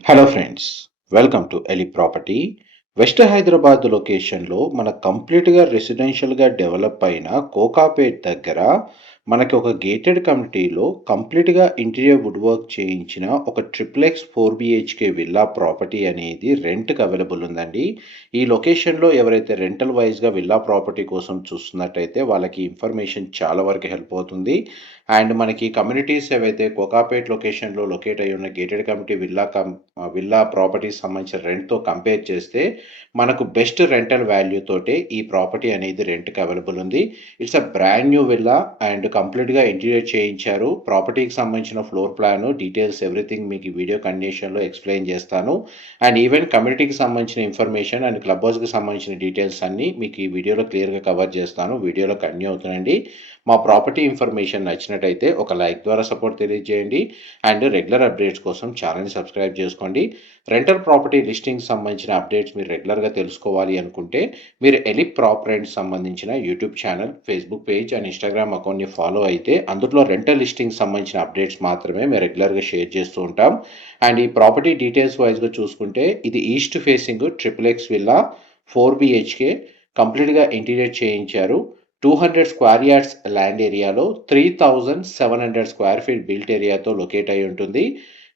Hello friends, welcome to Eli property. West Hyderabad లొకేషన్లో మన కంప్లీట్గా రెసిడెన్షియల్గా డెవలప్ అయిన కోకాపేట్ దగ్గర మనకి ఒక గేటెడ్ కమ్యూనిటీలో కంప్లీట్గా ఇంటీరియర్ వుడ్ వర్క్ చేయించిన ఒక ట్రిప్లెక్స్ 4 BHK విల్లా ప్రాపర్టీ అనేది రెంట్కి అవైలబుల్ ఉందండి. ఈ లొకేషన్లో ఎవరైతే రెంటల్ వైజ్గా విల్లా ప్రాపర్టీ కోసం చూస్తున్నట్టయితే వాళ్ళకి ఇన్ఫర్మేషన్ చాలా వరకు హెల్ప్ అవుతుంది. అండ్ మనకి కమ్యూనిటీస్ ఏవైతే కోకాపేట్ లొకేషన్లో లొకేట్ అయి ఉన్న గేటెడ్ కమ్యూనిటీ విల్లా ప్రాపర్టీస్ సంబంధించిన రెంట్తో కంపేర్ చేస్తే మనకు బెస్ట్ రెంటల్ వాల్యూ తోటే ఈ ప్రాపర్టీ అనేది రెంట్కి అవైలబుల్ ఉంది. It's a brand new villa and కంప్లీట్గా ఇంటీరియర్ చేయించారు. ప్రాపర్టీకి సంబంధించిన ఫ్లోర్ ప్లాన్ డీటెయిల్స్ ఎవ్రీథింగ్ మీకు ఈ వీడియో కండిషన్లో ఎక్స్ప్లెయిన్ చేస్తాను. అండ్ ఈవెన్ కమ్యూనిటీకి సంబంధించిన ఇన్ఫర్మేషన్ అండ్ క్లబ్ హౌస్కి సంబంధించిన డీటెయిల్స్ అన్నీ మీకు ఈ వీడియోలో క్లియర్గా కవర్ చేస్తాను. వీడియోలో కంటిన్యూ అవుతుందండి. మా ప్రాపర్టీ ఇన్ఫర్మేషన్ నచ్చినట్టయితే ఒక లైక్ ద్వారా సపోర్ట్ తెలియజేయండి. అండ్ రెగ్యులర్ అప్డేట్స్ కోసం ఛానల్ని సబ్స్క్రైబ్ చేసుకోండి. రెంటల్ ప్రాపర్టీ లిస్టింగ్ సంబంధించిన అప్డేట్స్ మీరు రెగ్యులర్గా తెలుసుకోవాలి అనుకుంటే మీరు ఎలి ప్రాప్ రెంట్ సంబంధించిన YouTube channel, Facebook page and Instagram అకౌంట్ని ఫాలో అయితే అందులో రెంటల్ లిస్టింగ్ సంబంధించిన అప్డేట్స్ మాత్రమే మేము రెగ్యులర్గా షేర్ చేస్తూ ఉంటాం. అండ్ ఈ ప్రాపర్టీ డీటెయిల్స్ వైజ్గా చూసుకుంటే ఇది east facing triple X villa 4 BHK కంప్లీట్గా ఇంటీరియర్ చేయించారు. 200 స్క్వేర్ యార్డ్స్ ల్యాండ్ ఏరియాలో 3700 స్క్వేర్ ఫీట్ బిల్ట్ ఏరియాతో లొకేట్ అయి ఉంటుంది.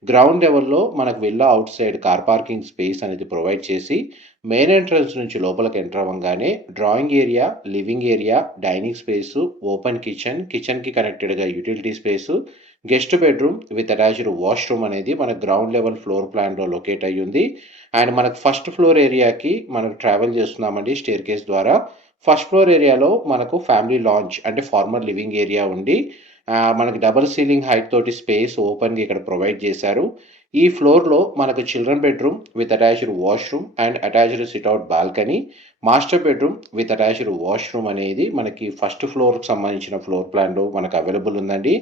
గ్రౌండ్ లెవెల్లో మనకు villa outside car parking space అనేది ప్రొవైడ్ చేసి మెయిన్ ఎంట్రన్స్ నుంచి లోపలికి ఎంటర్ అవ్వగానే drawing area, living area, dining space, open కిచెన్కి కనెక్టెడ్గా utility space, guest bedroom with attached washroom అనేది మన గ్రౌండ్ లెవెల్ ఫ్లోర్ ప్లాన్లో లొకేట్ అయ్యి ఉంది. అండ్ మనకు ఫస్ట్ ఫ్లోర్ ఏరియాకి మనకు ట్రావెల్ చేస్తున్నామండి స్టేర్ కేస్ ద్వారా. ఫస్ట్ ఫ్లోర్ ఏరియాలో మనకు ఫ్యామిలీ లాంజ్ అంటే ఫార్మర్ లివింగ్ ఏరియా ఉండి మనకి డబుల్ సీలింగ్ హైట్ తోటి స్పేస్ ఓపెన్గా ఇక్కడ ప్రొవైడ్ చేశారు. ఈ ఫ్లోర్లో మనకు children bedroom with attached washroom and attached sit-out balcony, master bedroom with attached washroom అనేది మనకి ఫస్ట్ ఫ్లోర్కి సంబంధించిన ఫ్లోర్ ప్లాన్లో మనకు అవైలబుల్ ఉందండి.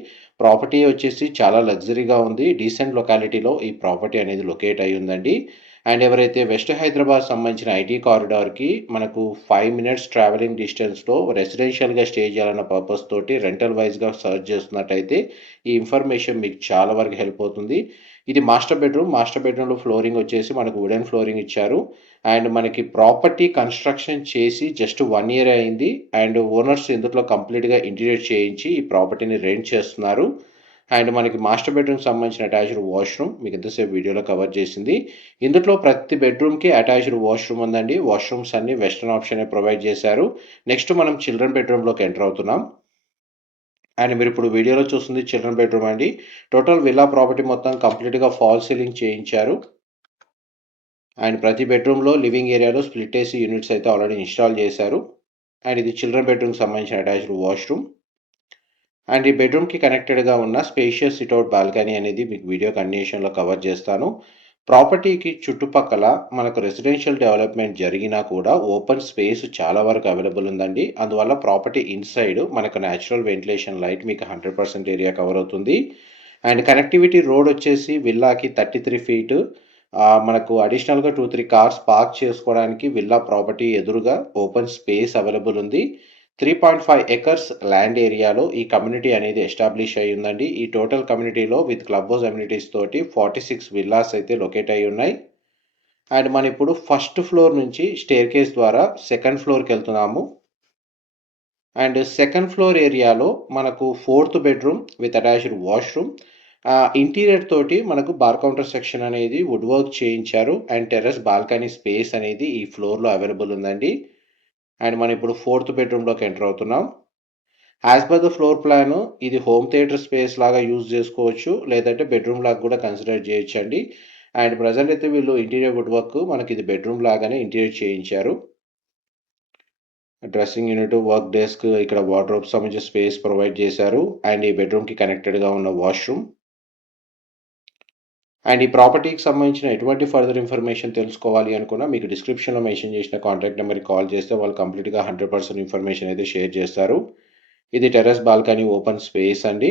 ప్రాపర్టీ వచ్చేసి చాలా లగ్జరీగా ఉంది. డీసెంట్ లొకాలిటీలో ఈ ప్రాపర్టీ అనేది లొకేట్ అయి ఉందండి. అండ్ ఎవరైతే వెస్ట్ హైదరాబాద్ సంబంధించిన ఐటీ కారిడార్కి మనకు 5 minutes ట్రావెలింగ్ డిస్టెన్స్లో రెసిడెన్షియల్గా స్టే చేయాలన్న పర్పస్ తోటి రెంటల్ వైజ్గా సర్చ్ చేస్తున్నట్టయితే ఈ ఇన్ఫర్మేషన్ మీకు చాలా వరకు హెల్ప్ అవుతుంది. ఇది మాస్టర్ బెడ్రూమ్లో ఫ్లోరింగ్ వచ్చేసి మనకు వుడెన్ ఫ్లోరింగ్ ఇచ్చారు. అండ్ మనకి ప్రాపర్టీ కన్స్ట్రక్షన్ చేసి జస్ట్ 1 year అయింది. అండ్ ఓనర్స్ ఇందులో కంప్లీట్గా ఇంటీరియర్ చేయించి ఈ ప్రాపర్టీని రెంట్ చేస్తున్నారు. అండ్ మనకి మాస్టర్ బెడ్రూమ్కి సంబంధించిన అటాచ్డ్ వాష్రూమ్ మీకు ఎంతసేపు వీడియోలో కవర్ చేసింది. ఇందులో ప్రతి బెడ్రూమ్కి అటాచ్డ్ వాష్రూమ్ ఉందండి. వాష్రూమ్స్ అన్ని వెస్టర్న్ ఆప్షన్ ప్రొవైడ్ చేశారు. నెక్స్ట్ మనం చిల్డ్రన్ బెడ్రూమ్లోకి ఎంటర్ అవుతున్నాం. అండ్ మీరు ఇప్పుడు వీడియోలో చూస్తుంది చిల్డ్రన్ బెడ్రూమ్ అండి. టోటల్ విల్లా ప్రాపర్టీ మొత్తం కంప్లీట్గా ఫాల్ సీలింగ్ చేయించారు. అండ్ ప్రతి బెడ్రూమ్లో లివింగ్ ఏరియాలో స్ప్లిట్ ఏసీ యూనిట్స్ అయితే ఆల్రెడీ ఇన్స్టాల్ చేశారు. అండ్ ఇది చిల్డ్రన్ బెడ్రూమ్కి సంబంధించిన అటాచ్డ్ వాష్రూమ్. అండ్ ఈ బెడ్రూమ్కి కనెక్టెడ్గా ఉన్న స్పేషియస్ సిట్అవుట్ బాల్కనీ అనేది మీకు వీడియో కండిషన్లో కవర్ చేస్తాను. ప్రాపర్టీకి చుట్టుపక్కల మనకు రెసిడెన్షియల్ డెవలప్మెంట్ జరిగినా కూడా ఓపెన్ స్పేస్ చాలా వరకు అవైలబుల్ ఉందండి. అందువల్ల ప్రాపర్టీ ఇన్సైడ్ మనకు న్యాచురల్ వెంటిలేషన్ లైట్ మీకు 100% ఏరియా కవర్ అవుతుంది. అండ్ కనెక్టివిటీ రోడ్ వచ్చేసి విల్లాకి 33 feet. మనకు అడిషనల్గా 2-3 కార్స్ పార్క్ చేసుకోవడానికి విల్లా ప్రాపర్టీ ఎదురుగా ఓపెన్ స్పేస్ అవైలబుల్ ఉంది. 3.5 acres ల్యాండ్ ఏరియాలో ఈ కమ్యూనిటీ అనేది ఎస్టాబ్లిష్ అయి ఉందండి. ఈ టోటల్ కమ్యూనిటీలో విత్ క్లబ్ హౌస్ అమ్యూనిటీస్ తోటి 46 విల్లాస్ అయితే లొకేట్ అయి ఉన్నాయి. అండ్ మనం ఇప్పుడు ఫస్ట్ ఫ్లోర్ నుంచి స్టేర్ కేస్ ద్వారా సెకండ్ ఫ్లోర్కి వెళ్తున్నాము. అండ్ సెకండ్ ఫ్లోర్ ఏరియాలో మనకు 4th bedroom with attached washroom, interior తోటి మనకు బార్ కౌంటర్ సెక్షన్ అనేది వుడ్ వర్క్ చేయించారు. అండ్ టెర్రస్ బాల్కనీ స్పేస్ అనేది ఈ ఫ్లోర్లో అవైలబుల్ ఉందండి. అండ్ మనం ఇప్పుడు 4th బెడ్రూమ్లోకి ఎంటర్ అవుతున్నాం. As per the floor plan ఇది హోమ్ థియేటర్ స్పేస్ లాగా యూజ్ చేసుకోవచ్చు, లేదంటే బెడ్రూమ్ లాగా కూడా కన్సిడర్ చేయొచ్చు అండి. అండ్ ప్రజెంట్ అయితే వీళ్ళు ఇంటీరియర్ వుడ్ వర్క్ మనకి ఇది బెడ్రూమ్ లాగానే ఇంటీరియర్ చేయించారు. డ్రెస్సింగ్ యూనిట్, వర్క్ డెస్క్, ఇక్కడ వార్డ్రోబ్ సంబంధించిన స్పేస్ ప్రొవైడ్ చేశారు. అండ్ ఈ బెడ్రూమ్కి కనెక్టెడ్గా ఉన్న వాష్రూమ్. అండ్ ఈ ప్రాపర్టీకి సంబంధించిన ఎటువంటి ఫర్దర్ ఇన్ఫర్మేషన్ తెలుసుకోవాలి అనుకున్నా మీకు డిస్క్రిప్షన్లో మెన్షన్ చేసిన కాంటాక్ట్ నెంబర్కి కాల్ చేస్తే వాళ్ళు కంప్లీట్గా 100% ఇన్ఫర్మేషన్ అయితే షేర్ చేస్తారు. ఇది టెర్రస్ బాల్కనీ ఓపెన్ స్పేస్ అండి.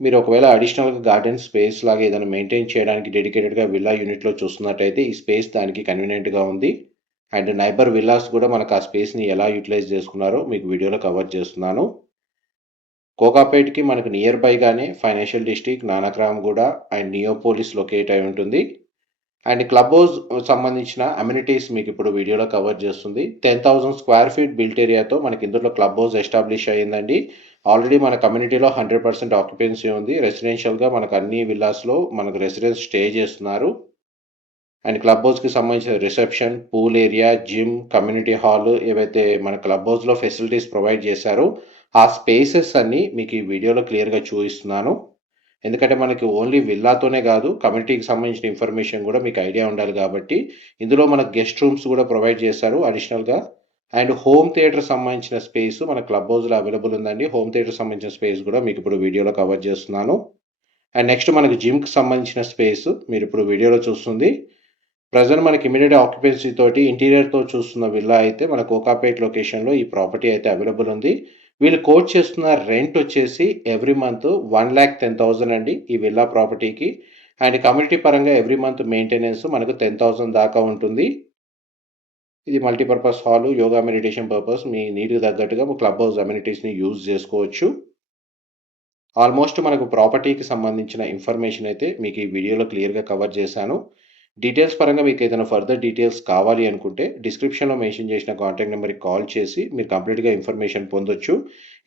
మీరు ఒకవేళ అడిషనల్గా గార్డెన్ స్పేస్ లాగా ఏదైనా మెయింటైన్ చేయడానికి డెడికేటెడ్గా విల్లా యూనిట్లో చూస్తున్నట్టయితే ఈ స్పేస్ దానికి కన్వీనియంట్గా ఉంది. అండ్ నైబర్ విల్లాస్ కూడా మనకు ఆ స్పేస్ని ఎలా యూటిలైజ్ చేసుకున్నారో మీకు వీడియోలో కవర్ చేస్తున్నాను. కోకాపేట్కి మనకు నియర్ బైగానే financial district, Nanakramguda and Neopolis locate అయి ఉంటుంది. అండ్ క్లబ్ హౌస్ సంబంధించిన అమ్యూనిటీస్ మీకు ఇప్పుడు వీడియోలో కవర్ చేస్తుంది. 10,000 స్క్వేర్ ఫీట్ బిల్ట్ ఏరియాతో మనకి ఇందులో క్లబ్ హౌస్ ఎస్టాబ్లిష్ అయ్యిందండి. ఆల్రెడీ మన కమ్యూనిటీలో 100% ఆక్యుపెన్సీ ఉంది. రెసిడెన్షియల్‌గా మనకు అన్ని విల్లాస్‌లో మనకు రెసిడెంట్స్ స్టే చేస్తున్నారు. అండ్ క్లబ్ హౌస్‌కి సంబంధించిన reception, pool area, gym, community hall ఏవైతే మన క్లబ్ హౌస్‌లో ఫెసిలిటీస్ ప్రొవైడ్ చేశారో, ఆ స్పేసెస్ అన్నీ మీకు ఈ వీడియోలో క్లియర్‌గా చూయిస్తున్నాను. ఎందుకంటే మనకి ఓన్లీ విల్లాతోనే కాదు, కమ్యూనిటీకి సంబంధించిన ఇన్ఫర్మేషన్ కూడా మీకు ఐడియా ఉండాలి కాబట్టి, ఇందులో మనకు గెస్ట్ రూమ్స్ కూడా ప్రొవైడ్ చేశారు అడిషనల్‌గా. అండ్ హోమ్ థియేటర్ సంబంధించిన స్పేస్ మన క్లబ్ హౌస్‌లో అవైలబుల్ ఉందండి. హోమ్ థియేటర్ సంబంధించిన స్పేస్ కూడా మీకు ఇప్పుడు వీడియోలో కవర్ చేస్తున్నాను. అండ్ నెక్స్ట్ మనకు జిమ్‌కి సంబంధించిన స్పేస్ మీరిప్పుడు వీడియోలో చూస్తుంది. ప్రెజెంట్ మనకి ఇమ్మీడియేట్ ఆక్యుపెన్సీ తోటి ఇంటీరియర్‌తో చూస్తున్న విల్లా అయితే మన కోకాపేట్ లొకేషన్‌లో ఈ ప్రాపర్టీ అయితే అవైలబుల్ ఉంది. వీళ్ళు కోట్ చేస్తున్న రెంట్ వచ్చేసి ఎవ్రీ మంత్ 1,10,000 అండి ఈ విల్లా ప్రాపర్టీకి. అండ్ కమ్యూనిటీ పరంగా ఎవ్రీ మంత్ మెయింటెనెన్స్ మనకు 10,000 దాకా ఉంటుంది. ఇది multipurpose hall, yoga meditation purpose మీ నీడ్‌కి తగ్గట్టుగా క్లబ్ హౌస్ అమ్యూనిటీస్‌ని యూజ్ చేసుకోవచ్చు. ఆల్మోస్ట్ మనకు ప్రాపర్టీకి సంబంధించిన ఇన్ఫర్మేషన్ అయితే మీకు ఈ వీడియోలో క్లియర్‌గా కవర్ చేశాను. డీటెయిల్స్ పరంగా మీకు ఏదైనా ఫర్దర్ డీటెయిల్స్ కావాలి అనుకుంటే డిస్క్రిప్షన్‌లో మెన్షన్ చేసిన కాంటాక్ట్ నెంబర్‌కి కాల్ చేసి మీరు కంప్లీట్‌గా ఇన్ఫర్మేషన్ పొందొచ్చు.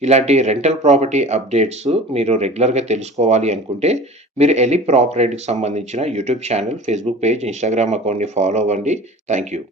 ఇలాంటి రెంటల్ ప్రాపర్టీ అప్డేట్స్ మీరు రెగ్యులర్‌గా తెలుసుకోవాలి అనుకుంటే మీరు ఎలి ప్రాపర్టీకి సంబంధించిన YouTube channel, Facebook page, Instagram అకౌంట్‌ని ఫాలో అవ్వండి. Thank you.